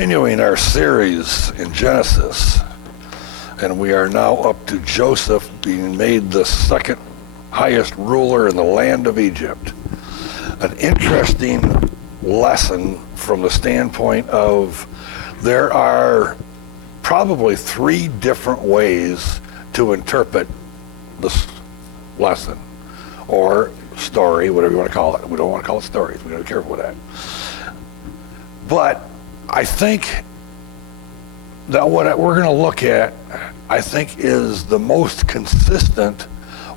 continuing our series in Genesis, and we are now up to Joseph being made the second highest ruler in the land of Egypt. An interesting lesson from the standpoint of there are probably three different ways to interpret this lesson or story, whatever you want to call it. We don't want to call it stories. We got to be careful with that. But I think that what we're going to look at, I think, is the most consistent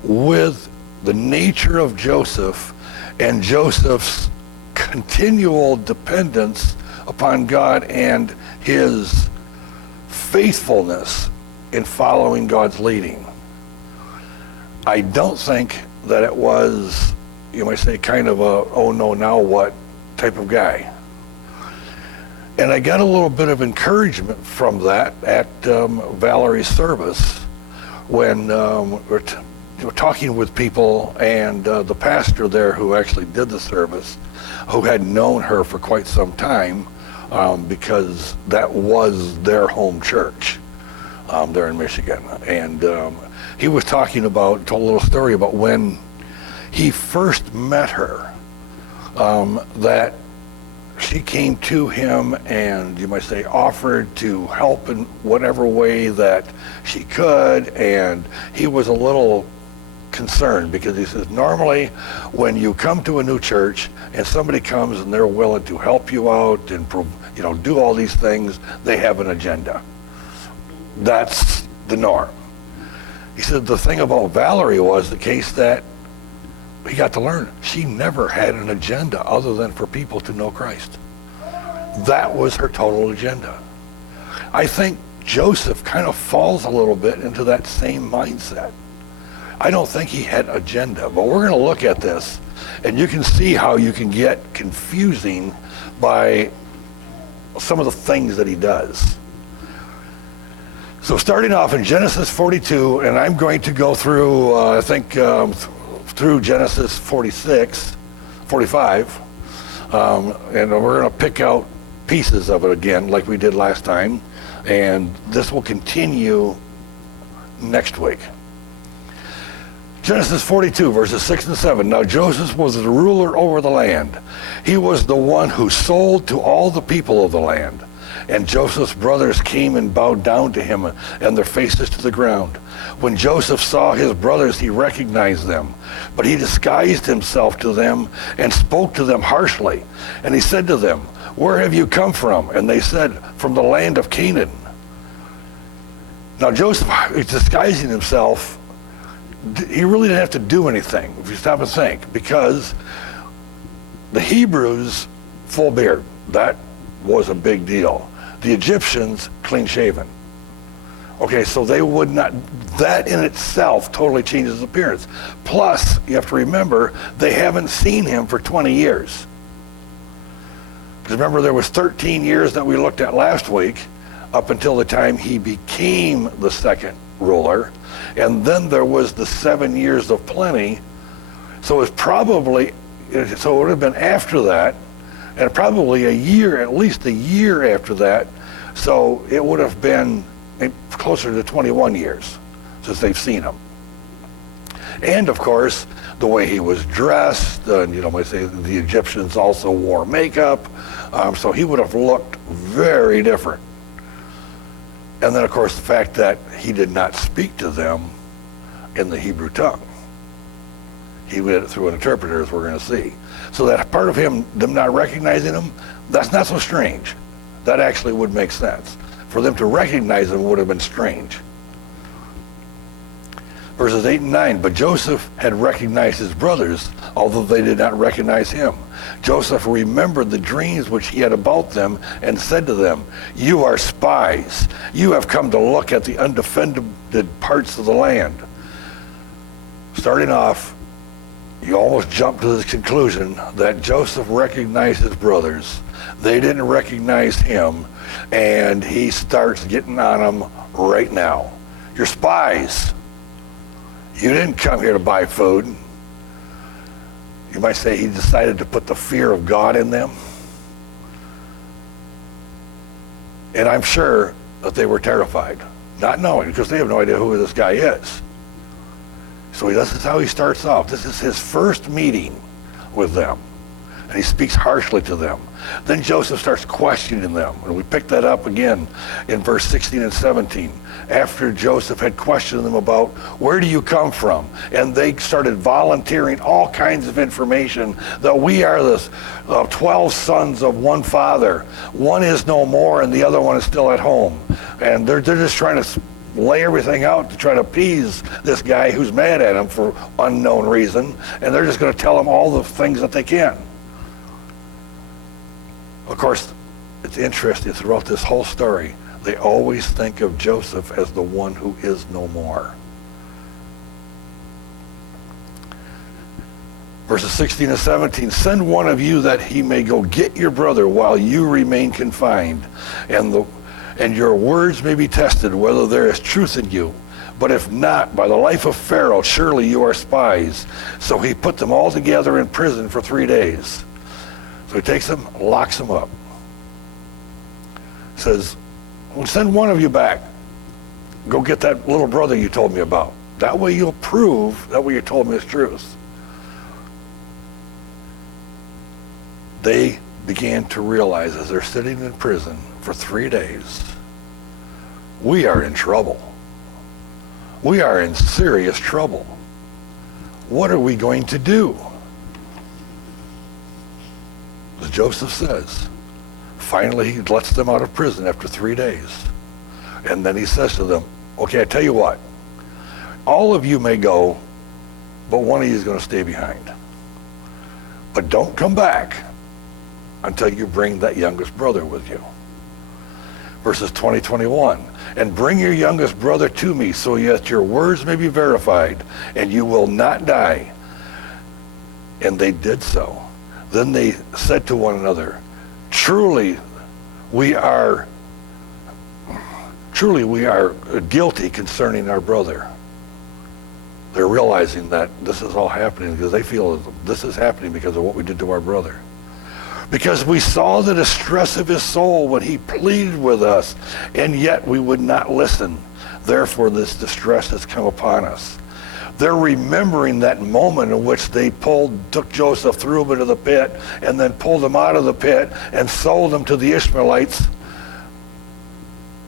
with the nature of Joseph and Joseph's continual dependence upon God and his faithfulness in following God's leading. I don't think that it was, you might say, kind of a, oh no, now what type of guy. And I got a little bit of encouragement from that at Valerie's service when we're talking with people, and the pastor there who actually did the service, who had known her for quite some time, because that was their home church there in Michigan. And he was told a little story about when he first met her, that she came to him and, you might say, offered to help in whatever way that she could, and he was a little concerned because he says, normally when you come to a new church and somebody comes and they're willing to help you out and do all these things, they have an agenda. That's the norm. He said the thing about Valerie was the case that he got to learn she never had an agenda other than for people to know Christ. That was her total agenda. I think Joseph kind of falls a little bit into that same mindset. I don't think he had agenda, but we're going to look at this, and you can see how you can get confusing by some of the things that he does. So starting off in Genesis 42, and I'm going to go through, through Genesis 45, and we're going to pick out pieces of it again like we did last time, and this will continue next week. Genesis 42, verses 6 and 7. Now Joseph was the ruler over the land. He was the one who sold to all the people of the land. And Joseph's brothers came and bowed down to him and their faces to the ground. When Joseph saw his brothers, he recognized them. But he disguised himself to them and spoke to them harshly. And he said to them, "Where have you come from?" And they said, "From the land of Canaan." Now Joseph is disguising himself. He really didn't have to do anything, if you stop and think, because the Hebrews, full beard, that was a big deal. The Egyptians, clean shaven. Okay, so they would not, that in itself totally changes his appearance. Plus, you have to remember, they haven't seen him for 20 years. Because remember, there was 13 years that we looked at last week, up until the time he became the second ruler. And then there was the 7 years of plenty. So it would have been after that, and probably at least a year after that. So it would have been closer to 21 years since they've seen him. And of course, the way he was dressed, might say the Egyptians also wore makeup, so he would have looked very different. And then, of course, the fact that he did not speak to them in the Hebrew tongue. He did it through an interpreter, as we're going to see. So that part of them not recognizing him, that's not so strange. That actually would make sense. For them to recognize him would have been strange. Verses 8 and 9, but Joseph had recognized his brothers, although they did not recognize him. Joseph remembered the dreams which he had about them and said to them, "You are spies. You have come to look at the undefended parts of the land." Starting off, you almost jump to the conclusion that Joseph recognized his brothers. They didn't recognize him, and he starts getting on them right now. "You're spies. You didn't come here to buy food." You might say he decided to put the fear of God in them. And I'm sure that they were terrified, not knowing, because they have no idea who this guy is. So this is how he starts off. This is his first meeting with them. And he speaks harshly to them. Then Joseph starts questioning them. And we pick that up again in verse 16 and 17. After Joseph had questioned them about, where do you come from? And they started volunteering all kinds of information that we are the 12 sons of one father. One is no more and the other one is still at home. And they're just trying to lay everything out to try to appease this guy who's mad at him for unknown reason. And they're just going to tell him all the things that they can. Of course, it's interesting throughout this whole story, they always think of Joseph as the one who is no more. Verses 16 and 17, send one of you that he may go get your brother while you remain confined, and your words may be tested whether there is truth in you. But if not, by the life of Pharaoh, surely you are spies. So he put them all together in prison for 3 days. So he takes them, locks them up. Says, we'll send one of you back. Go get that little brother you told me about. That way you'll prove that what you told me is truth. They began to realize as they're sitting in prison for 3 days, we are in trouble. We are in serious trouble. What are we going to do? As Joseph says, finally he lets them out of prison after 3 days. And then he says to them, okay, I tell you what, all of you may go, but one of you is going to stay behind. But don't come back until you bring that youngest brother with you. Verses 20-21, and bring your youngest brother to me so that your words may be verified and you will not die. And they did so. Then they said to one another, truly we are guilty concerning our brother. They're realizing that this is all happening because they feel this is happening because of what we did to our brother. Because we saw the distress of his soul when he pleaded with us, and yet we would not listen. Therefore this distress has come upon us. They're remembering that moment in which they took Joseph, threw him into the pit, and then pulled him out of the pit and sold him to the Ishmaelites.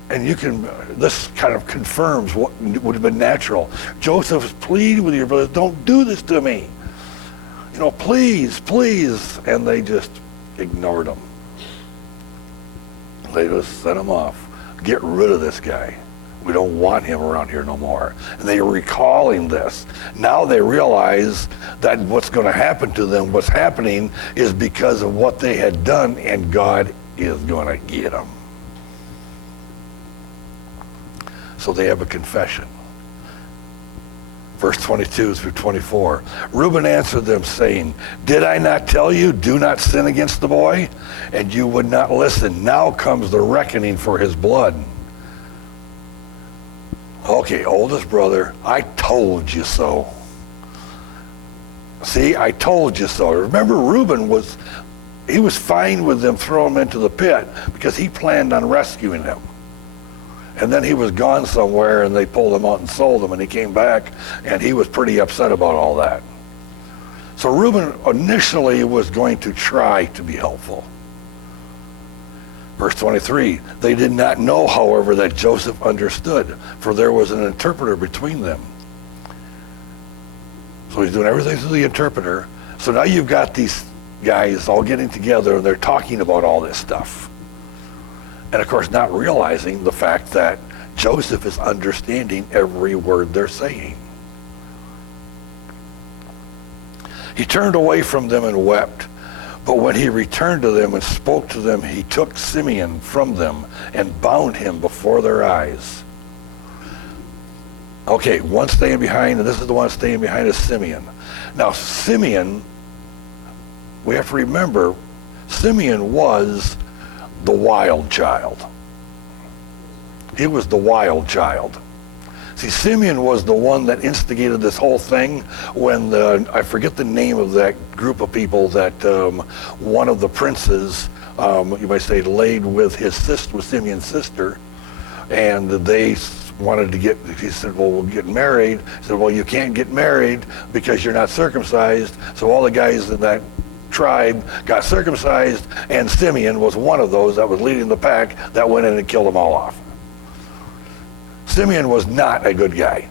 And this kind of confirms what would have been natural. Joseph's pleading with your brothers, don't do this to me. Please, please. And they just ignored him. They just sent him off. Get rid of this guy. We don't want him around here no more. And they are recalling this. Now they realize that what's going to happen to them, what's happening, is because of what they had done, and God is going to get them. So they have a confession. Verse 22-24. Reuben answered them, saying, did I not tell you, do not sin against the boy? And you would not listen. Now comes the reckoning for his blood. Okay, oldest brother, I told you so. See, I told you so. Remember, Reuben was fine with them throwing him into the pit because he planned on rescuing him. And then he was gone somewhere and they pulled him out and sold him, and he came back and he was pretty upset about all that. So Reuben initially was going to try to be helpful. Verse 23, they did not know, however, that Joseph understood, for there was an interpreter between them. So he's doing everything through the interpreter. So now you've got these guys all getting together and they're talking about all this stuff. And of course, not realizing the fact that Joseph is understanding every word they're saying. He turned away from them and wept. But when he returned to them and spoke to them, he took Simeon from them and bound him before their eyes. Okay, one staying behind, and this is the one staying behind is Simeon. Now, Simeon, we have to remember, Simeon was the wild child. He was the wild child. See, Simeon was the one that instigated this whole thing when I forget the name of that group of people that one of the princes you might say, laid with his sister, with Simeon's sister, and they wanted to get, he said, well, we'll get married. He said, well, you can't get married because you're not circumcised. So all the guys in that tribe got circumcised, and Simeon was one of those that was leading the pack that went in and killed them all off. Simeon was not a good guy.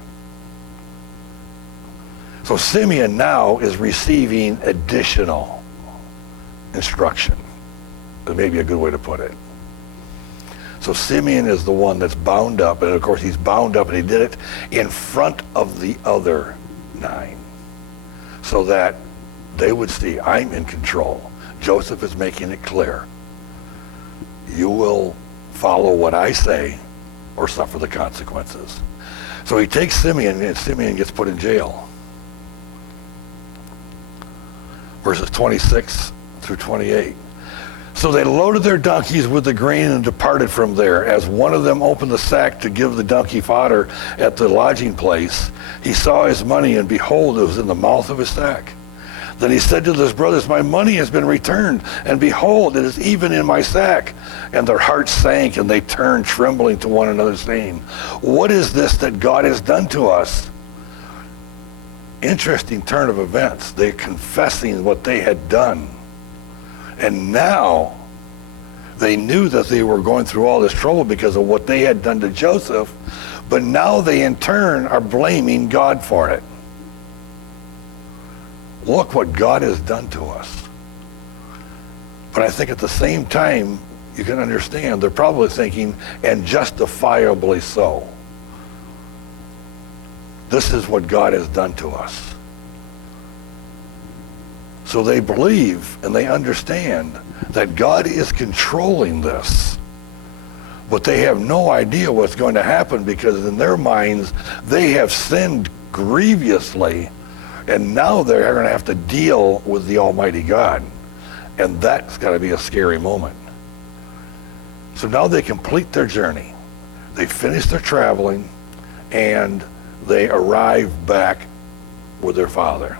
So Simeon now is receiving additional instruction. That may be a good way to put it. So Simeon is the one that's bound up, and of course he's bound up, and he did it in front of the other 9, so that they would see, I'm in control. Joseph is making it clear. You will follow what I say or suffer the consequences. So he takes Simeon, and Simeon gets put in jail. Verses 26 through 28. So they loaded their donkeys with the grain and departed from there. As one of them opened the sack to give the donkey fodder at the lodging place, he saw his money, and behold, it was in the mouth of his sack. Then he said to his brothers, my money has been returned, and behold, it is even in my sack. And their hearts sank, and they turned trembling to one another, saying, what is this that God has done to us? Interesting turn of events. They're confessing what they had done. And now they knew that they were going through all this trouble because of what they had done to Joseph, but now they in turn are blaming God for it. Look what God has done to us. But I think at the same time, you can understand, they're probably thinking, and justifiably so, this is what God has done to us. So they believe and they understand that God is controlling this. But they have no idea what's going to happen, because in their minds, they have sinned grievously, and now they're going to have to deal with the Almighty God. And that's got to be a scary moment. So now they complete their journey. They finish their traveling, and they arrive back with their father.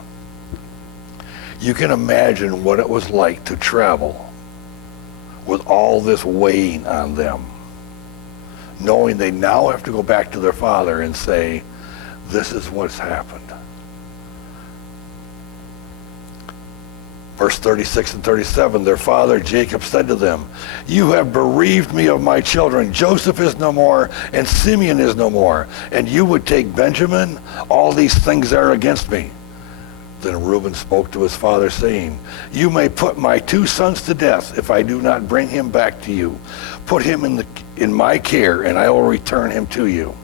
You can imagine what it was like to travel with all this weighing on them, knowing they now have to go back to their father and say, this is what's happened. Verse 36 and 37, their father Jacob said to them, you have bereaved me of my children. Joseph is no more, and Simeon is no more, and you would take Benjamin? All these things are against me. Then Reuben spoke to his father, saying, you may put my 2 sons to death if I do not bring him back to you. Put him in my care, and I will return him to you.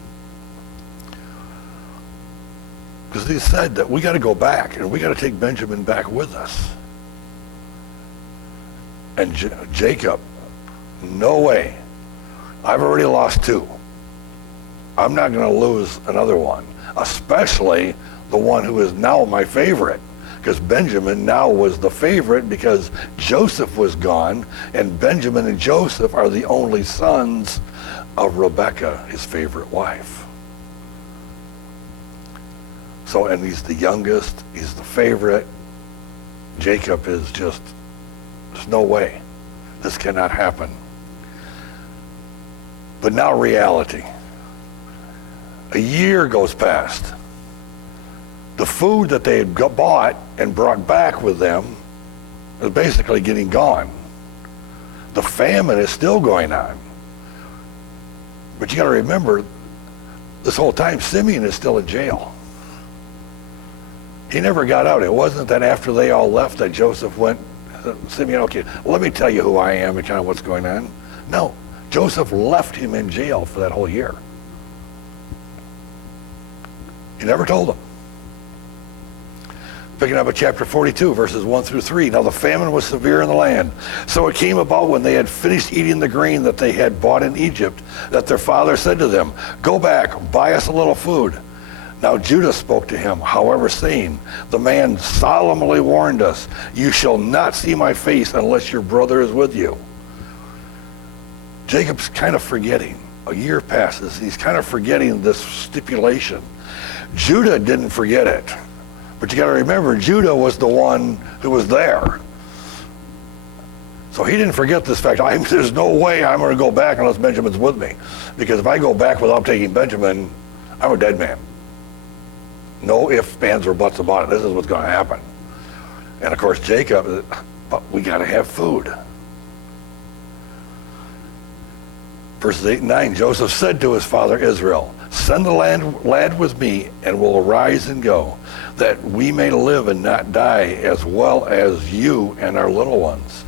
Because he said that we got to go back, and we got to take Benjamin back with us. And Jacob, no way. I've already lost 2. I'm not going to lose another one, especially the one who is now my favorite, because Benjamin now was the favorite because Joseph was gone, and Benjamin and Joseph are the only sons of Rebekah, his favorite wife. So, and he's the youngest, he's the favorite. Jacob is just, there's no way. This cannot happen. But now reality. A year goes past. The food that they had bought and brought back with them is basically getting gone. The famine is still going on. But you got to remember, this whole time, Simeon is still in jail. He never got out. It wasn't that after they all left that Joseph went, Simeon, okay, let me tell you who I am and kind of what's going on. No, Joseph left him in jail for that whole year. He never told him. Picking up at chapter 42, verses 1 through 3. Now the famine was severe in the land. So it came about when they had finished eating the grain that they had bought in Egypt, that their father said to them, go back, buy us a little food. Now Judah spoke to him, however, saying, the man solemnly warned us, you shall not see my face unless your brother is with you. Jacob's kind of forgetting. A year passes. He's kind of forgetting this stipulation. Judah didn't forget it. But you got to remember, Judah was the one who was there. So he didn't forget this fact. There's no way I'm going to go back unless Benjamin's with me. Because if I go back without taking Benjamin, I'm a dead man. No ifs, ands, or buts about it. This is what's going to happen. And of course, Jacob, but we got to have food. Verses 8 and 9, Joseph said to his father Israel, send the lad with me, and we'll arise and go, that we may live and not die, as well as you and our little ones.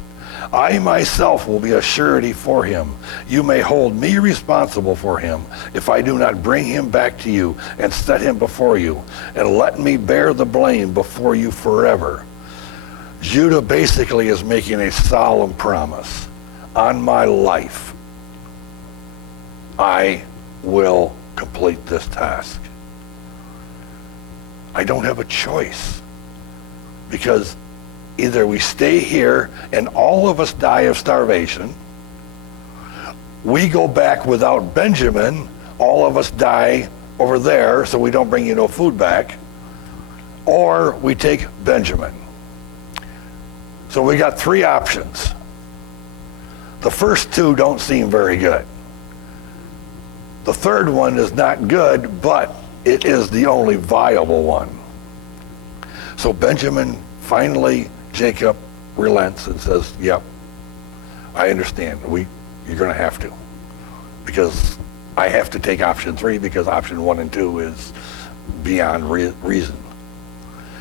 I myself will be a surety for him. You may hold me responsible for him if I do not bring him back to you and set him before you, and let me bear the blame before you forever. Judah basically is making a solemn promise. On my life, I will complete this task. I don't have a choice, because either we stay here and all of us die of starvation, we go back without Benjamin, all of us die over there so we don't bring you no food back, or we take Benjamin. So we got three options. The first two don't seem very good. The third one is not good, but it is the only viable one. So Benjamin, finally, Jacob relents and says, yep, I understand. You're going to have to. Because I have to take option 3, because option 1 and 2 is beyond reason.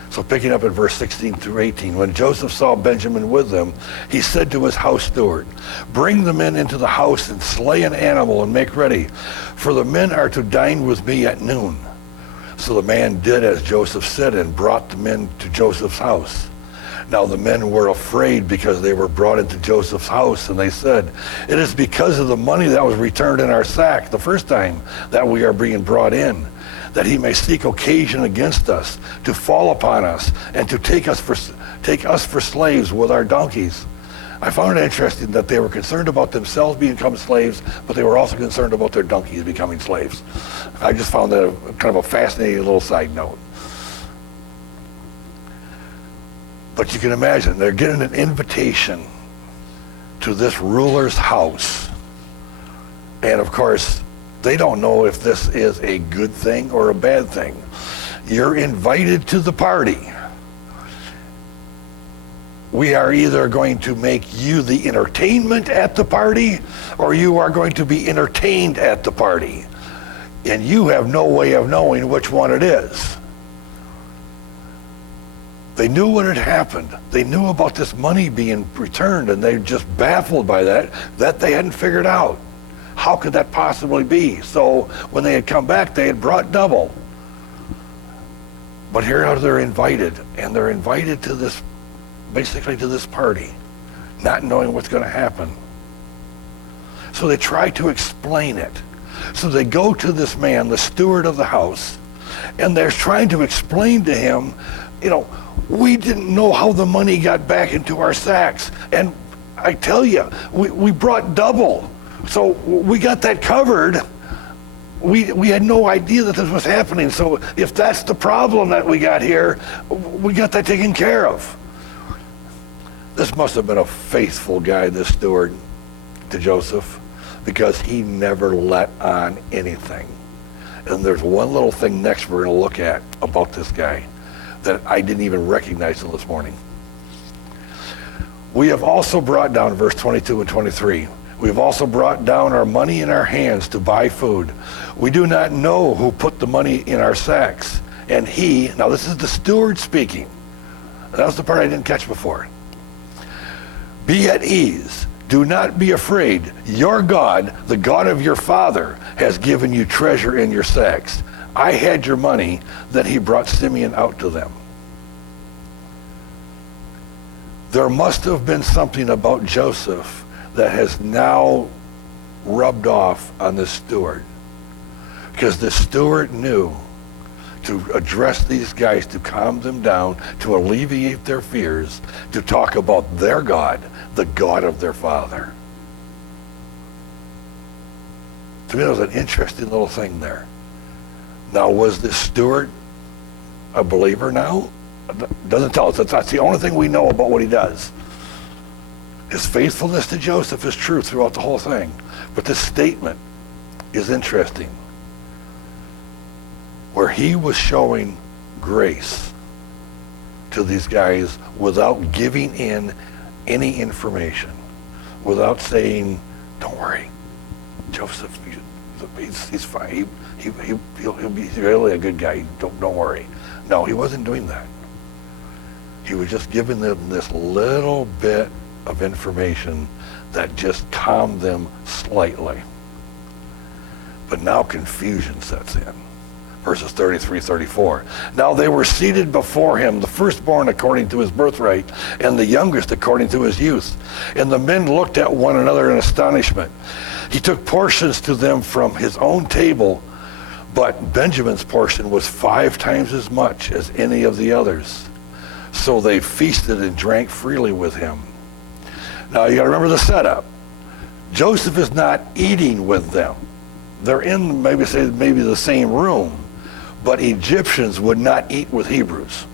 So picking up at verse 16 through 18, when Joseph saw Benjamin with them, he said to his house steward, bring the men into the house and slay an animal and make ready, for the men are to dine with me at noon. So the man did as Joseph said and brought the men to Joseph's house. Now the men were afraid because they were brought into Joseph's house, and they said, it is because of the money that was returned in our sack the first time that we are being brought in, that he may seek occasion against us, to fall upon us, and to take us for slaves with our donkeys. I found it interesting that they were concerned about themselves becoming slaves, but they were also concerned about their donkeys becoming slaves. I just found that kind of a fascinating little side note. But you can imagine, they're getting an invitation to this ruler's house. And of course, they don't know if this is a good thing or a bad thing. You're invited to the party. We are either going to make you the entertainment at the party, or you are going to be entertained at the party. And you have no way of knowing which one it is. They knew what had happened. They knew about this money being returned, and they're just baffled by that they hadn't figured out. How could that possibly be? So when they had come back, they had brought double. But here they're invited, and they're invited to this, basically to this party, not knowing what's going to happen. So they try to explain it. So they go to this man, the steward of the house, and they're trying to explain to him, we didn't know how the money got back into our sacks. And I tell you, we brought double. So we got that covered. We had no idea that this was happening. So if that's the problem that we got here, we got that taken care of. This must have been a faithful guy, this steward, to Joseph, because he never let on anything. And there's one little thing next we're going to look at about this guy that I didn't even recognize till this morning. We have also brought down, verse 22 and 23, we have also brought down our money in our hands to buy food. We do not know who put the money in our sacks. And he, now this is the steward speaking. That was the part I didn't catch before. Be at ease. Do not be afraid. Your God, the God of your father, has given you treasure in your sacks. I had your money. Then he brought Simeon out to them. There must have been something about Joseph that has now rubbed off on the steward. Because the steward knew to address these guys, to calm them down, to alleviate their fears, to talk about their God, the God of their father. To me, that was an interesting little thing there. Now, was this steward a believer now? Doesn't tell us. That's the only thing we know about what he does. His faithfulness to Joseph is true throughout the whole thing. But this statement is interesting, where he was showing grace to these guys without giving in any information, without saying, don't worry, Joseph, he's fine. He'll be really a good guy. Don't worry. No, he wasn't doing that. He was just giving them this little bit of information that just calmed them slightly. But now confusion sets in. Verses 33, 34. Now they were seated before him, the firstborn according to his birthright, and the youngest according to his youth. And the men looked at one another in astonishment. He took portions to them from his own table, but Benjamin's portion was 5 times as much as any of the others. So they feasted and drank freely with him. Now you got to remember the setup. Joseph is not eating with them. They're in maybe the same room, but Egyptians would not eat with Hebrews.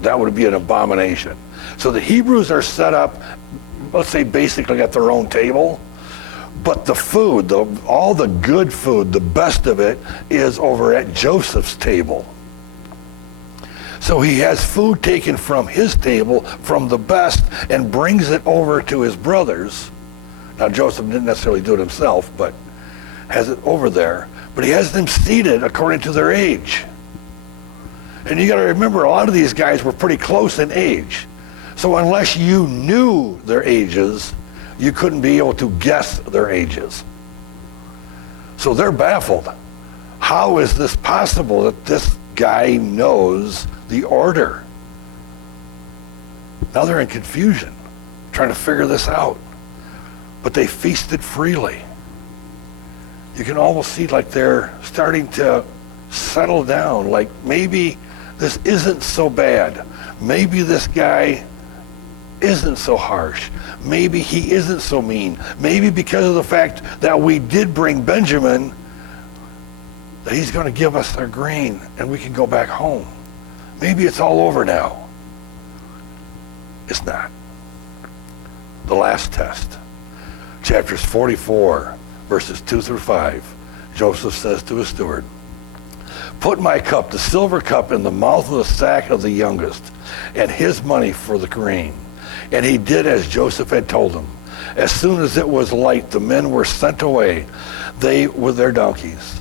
That would be an abomination. So the Hebrews are set up, let's say basically at their own table, but the food, all the good food, the best of it, is over at Joseph's table. So he has food taken from his table, from the best, and brings it over to his brothers. Now Joseph didn't necessarily do it himself, but has it over there. But he has them seated according to their age. And you got to remember, a lot of these guys were pretty close in age. So unless you knew their ages, you couldn't be able to guess their ages. So they're baffled. How is this possible that this guy knows the order? Now they're in confusion, trying to figure this out. But they feasted freely. You can almost see like they're starting to settle down, like maybe this isn't so bad. Maybe this guy isn't so harsh. Maybe he isn't so mean. Maybe because of the fact that we did bring Benjamin, that he's going to give us our grain and we can go back home. Maybe it's all over now. It's not. The last test. Chapters 44, verses 2 through 5. Joseph says to his steward, "Put my cup, the silver cup, in the mouth of the sack of the youngest, and his money for the grain." And he did as Joseph had told him. As soon as it was light, the men were sent away, they with their donkeys.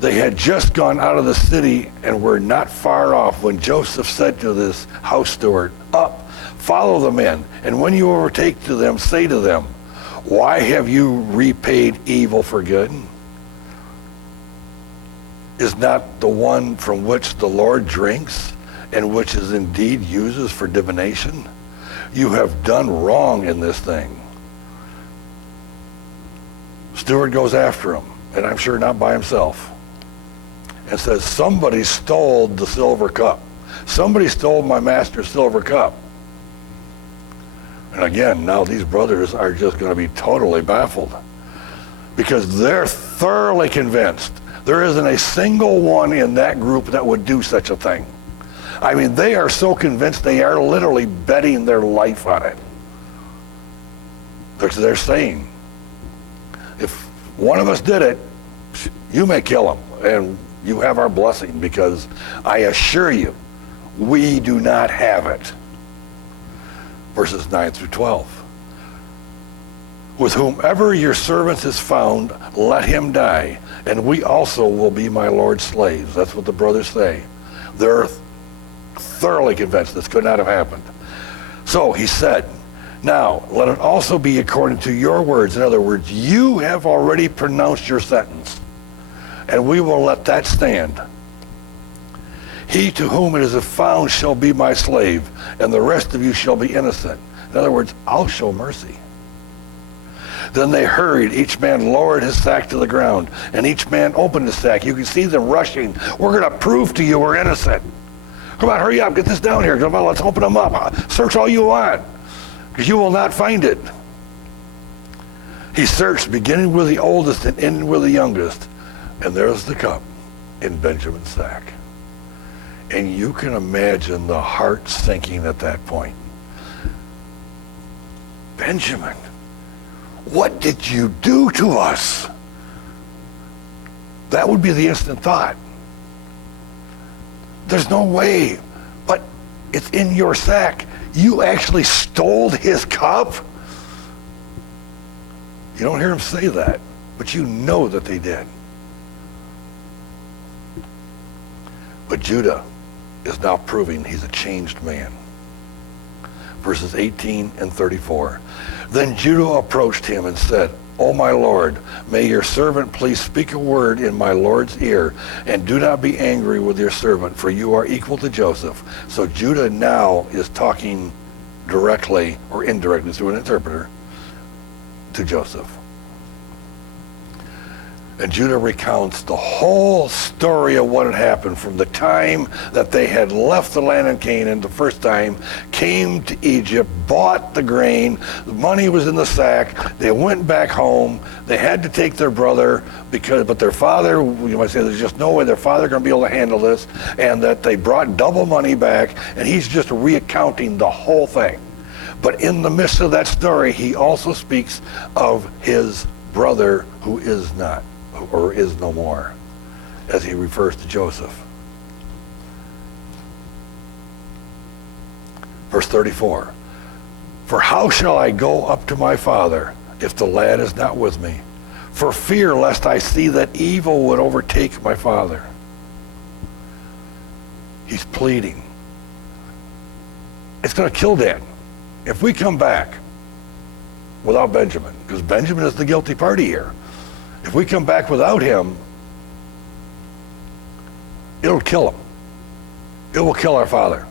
They had just gone out of the city and were not far off when Joseph said to this house steward, "Up, follow the men, and when you overtake to them, say to them, 'Why have you repaid evil for good? Is not the one from which the Lord drinks, and which is indeed uses for divination? You have done wrong in this thing.'" Steward goes after him, and I'm sure not by himself, and says, "Somebody stole the silver cup. Somebody stole my master's silver cup." And again, now these brothers are just going to be totally baffled, because they're thoroughly convinced there isn't a single one in that group that would do such a thing. I mean, they are so convinced they are literally betting their life on it. They're saying, if one of us did it, you may kill him, and you have our blessing, because I assure you, we do not have it. Verses 9 through 12. "With whomever your servant is found, let him die, and we also will be my Lord's slaves." That's what the brothers say. They're thoroughly convinced this could not have happened. So he said, "Now let it also be according to your words." In other words, you have already pronounced your sentence, and we will let that stand. "He to whom it is found shall be my slave, and the rest of you shall be innocent." In other words, I'll show mercy. Then they hurried. Each man lowered his sack to the ground, and each man opened his sack. You can see them rushing. "We're going to prove to you we're innocent. Come on, hurry up, get this down here. Come on, let's open them up. Search all you want, because you will not find it." He searched, beginning with the oldest and ending with the youngest, and there's the cup in Benjamin's sack. And you can imagine the heart sinking at that point. Benjamin, what did you do to us? That would be the instant thought. There's no way, but it's in your sack. You actually stole his cup? You don't hear him say that, but you know that they did. But Judah is now proving he's a changed man. Verses 18 and 34. Then Judah approached him and said, O my Lord, may your servant please speak a word in my Lord's ear, and do not be angry with your servant, for you are equal to Joseph. So Judah now is talking directly or indirectly through an interpreter to Joseph. And Judah recounts the whole story of what had happened from the time that they had left the land of Canaan the first time, came to Egypt, bought the grain, the money was in the sack, they went back home, they had to take their brother, but their father, you might say there's just no way their father going to be able to handle this, and that they brought double money back, and he's just recounting the whole thing. But in the midst of that story, he also speaks of his brother who is not, or is no more, as he refers to Joseph. Verse 34, for how shall I go up to my father if the lad is not with me? For fear lest I see that evil would overtake my father. He's pleading. It's going to kill Dad if we come back without Benjamin, because Benjamin is the guilty party here. If we come back without him, it'll kill him. It will kill our father.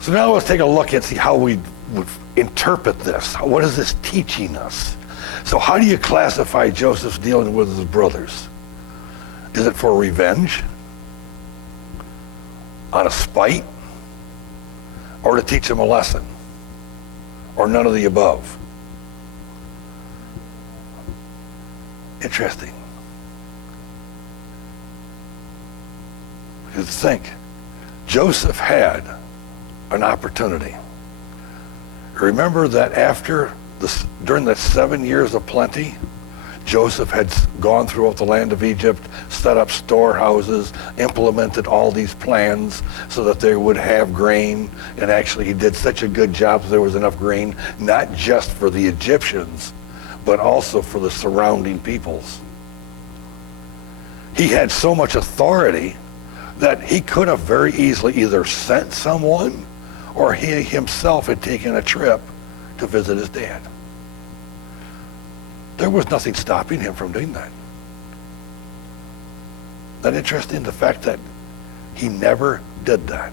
So now let's take a look and see how we would interpret this. What is this teaching us? So how do you classify Joseph's dealing with his brothers? Is it for revenge? Out of spite? Or to teach them a lesson? Or none of the above? Interesting. Because think, Joseph had an opportunity. Remember that during the 7 years of plenty, Joseph had gone throughout the land of Egypt, set up storehouses, implemented all these plans so that they would have grain, and actually he did such a good job that there was enough grain, not just for the Egyptians, but also for the surrounding peoples. He had so much authority that he could have very easily either sent someone or he himself had taken a trip to visit his dad. There was nothing stopping him from doing that. Isn't that interesting, the fact that he never did that?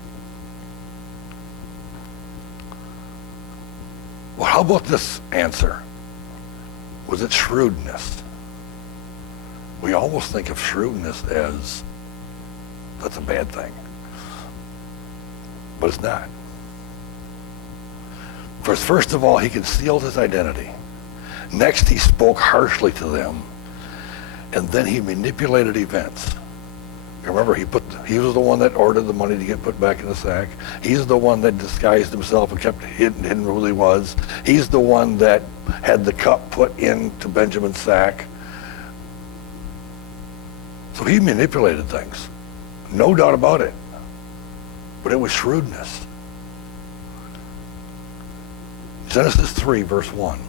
Well, how about this answer? Was it shrewdness? We almost think of shrewdness as that's a bad thing. But it's not. First of all, he concealed his identity. Next, he spoke harshly to them. And then he manipulated events. Remember, he was the one that ordered the money to get put back in the sack. He's the one that disguised himself and kept hidden who he was. He's the one that had the cup put into Benjamin's sack. So he manipulated things. No doubt about it. But it was shrewdness. Genesis 3, verse 1.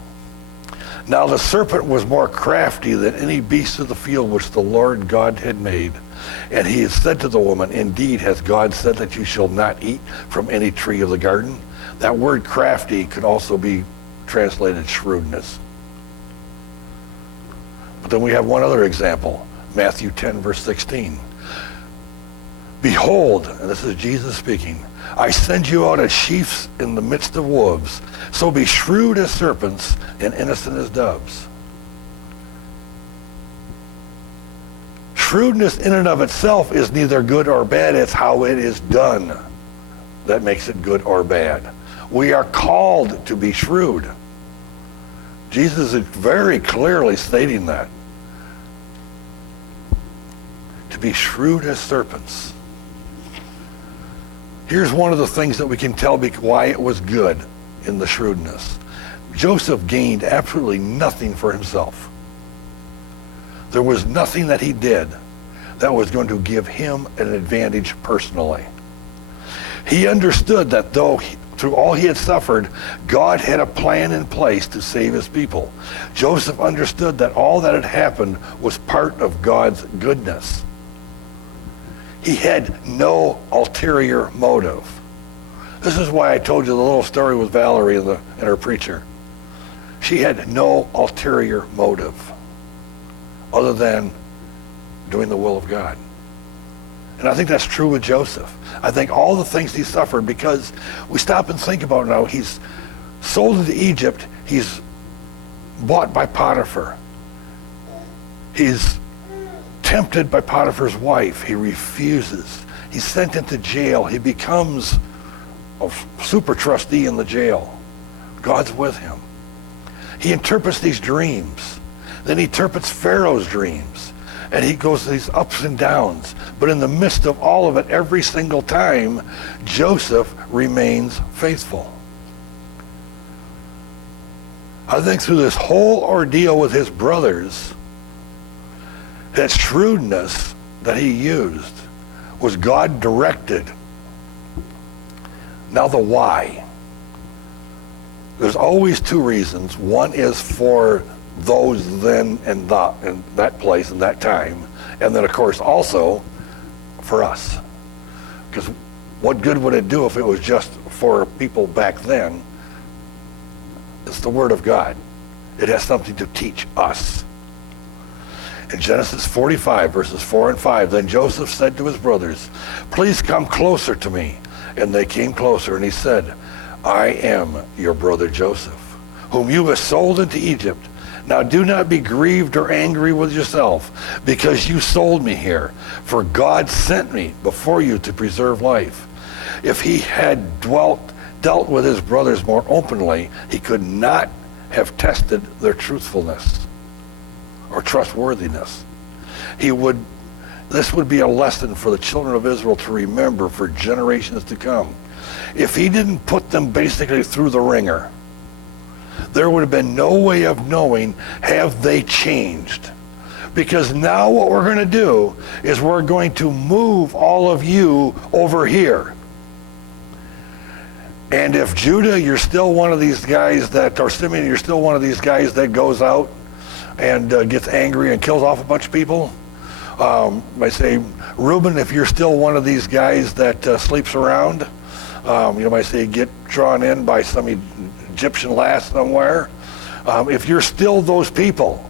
Now the serpent was more crafty than any beast of the field which the Lord God had made. And he had said to the woman, indeed, has God said that you shall not eat from any tree of the garden? That word crafty could also be translated shrewdness. But then we have one other example, Matthew 10, verse 16. Behold, and this is Jesus speaking, I send you out as sheep in the midst of wolves. So be shrewd as serpents and innocent as doves. Shrewdness in and of itself is neither good or bad. It's how it is done that makes it good or bad. We are called to be shrewd. Jesus is very clearly stating that. To be shrewd as serpents. Here's one of the things that we can tell why it was good in the shrewdness. Joseph gained absolutely nothing for himself. There was nothing that he did that was going to give him an advantage personally. He understood that through all he had suffered, God had a plan in place to save his people. Joseph understood that all that had happened was part of God's goodness. He had no ulterior motive. This is why I told you the little story with Valerie and her preacher. She had no ulterior motive other than doing the will of God. And I think that's true with Joseph. I think all the things he suffered, because we stop and think about it now, he's sold into Egypt, he's bought by Potiphar. He's tempted by Potiphar's wife, he refuses. He's sent into jail, he becomes a super trustee in the jail. God's with him. He interprets these dreams. Then he interprets Pharaoh's dreams. And he goes through these ups and downs. But in the midst of all of it, every single time, Joseph remains faithful. I think through this whole ordeal with his brothers, that shrewdness that he used was God directed. Now the why. There's always two reasons. One is for those then and that place and that time. And then, of course, also for us. Because what good would it do if it was just for people back then? It's the Word of God. It has something to teach us. In Genesis 45, verses 4 and 5, then Joseph said to his brothers, "Please come closer to me." And they came closer, and he said, "I am your brother Joseph, whom you have sold into Egypt. Now do not be grieved or angry with yourself, because you sold me here, for God sent me before you to preserve life. If he had dealt with his brothers more openly, he could not have tested their truthfulness or trustworthiness. This would be a lesson for the children of Israel to remember for generations to come. If he didn't put them basically through the ringer, there would have been no way of knowing, have they changed? Because now what we're going to do is we're going to move all of you over here. And if Judah, you're still one of these guys or Simeon, you're still one of these guys that goes out and gets angry and kills off a bunch of people. I say, Reuben, if you're still one of these guys that sleeps around, you might say get drawn in by some Egyptian lass somewhere. If you're still those people,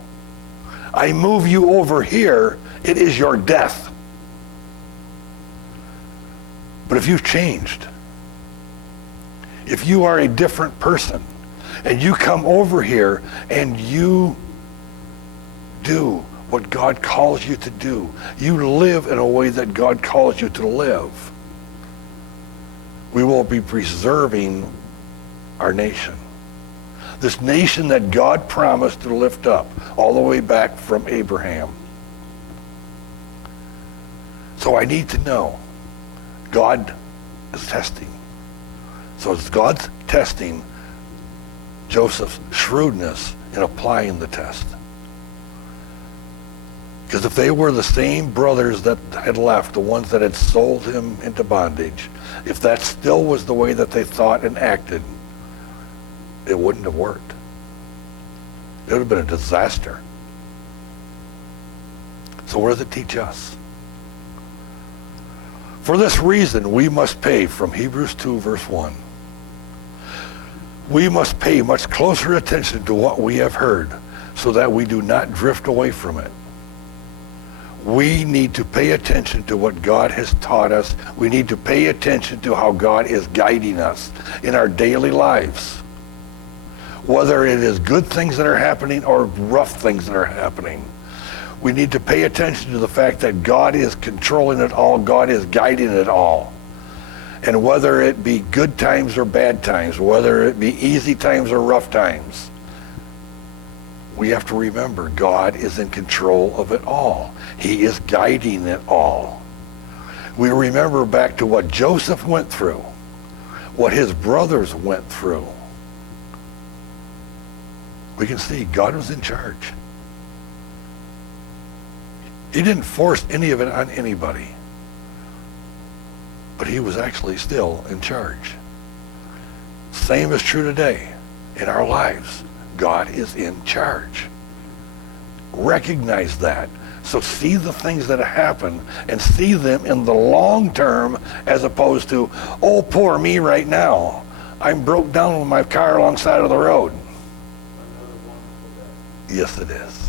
I move you over here, it is your death. But if you've changed, if you are a different person, and you come over here and you do what God calls you to do, you live in a way that God calls you to live, we will be preserving our nation. This nation that God promised to lift up all the way back from Abraham. So I need to know God is testing. So it's God's testing Joseph's shrewdness in applying the test. Because if they were the same brothers that had left, the ones that had sold him into bondage, if that still was the way that they thought and acted, it wouldn't have worked. It would have been a disaster. So what does it teach us? For this reason, we must pay, from Hebrews 2, verse 1. We must pay much closer attention to what we have heard, so that we do not drift away from it. We need to pay attention to what God has taught us. We need to pay attention to how God is guiding us in our daily lives. Whether it is good things that are happening or rough things that are happening. We need to pay attention to the fact that God is controlling it all, God is guiding it all. And whether it be good times or bad times, whether it be easy times or rough times, we have to remember God is in control of it all. He is guiding it all. We remember back to what Joseph went through, what his brothers went through. We can see God was in charge. He didn't force any of it on anybody, but he was actually still in charge. Same is true today in our lives. God is in charge. Recognize that. So see the things that happen and see them in the long term, as opposed to, oh, poor me right now. I'm broke down with my car alongside of the road. Yes, it is.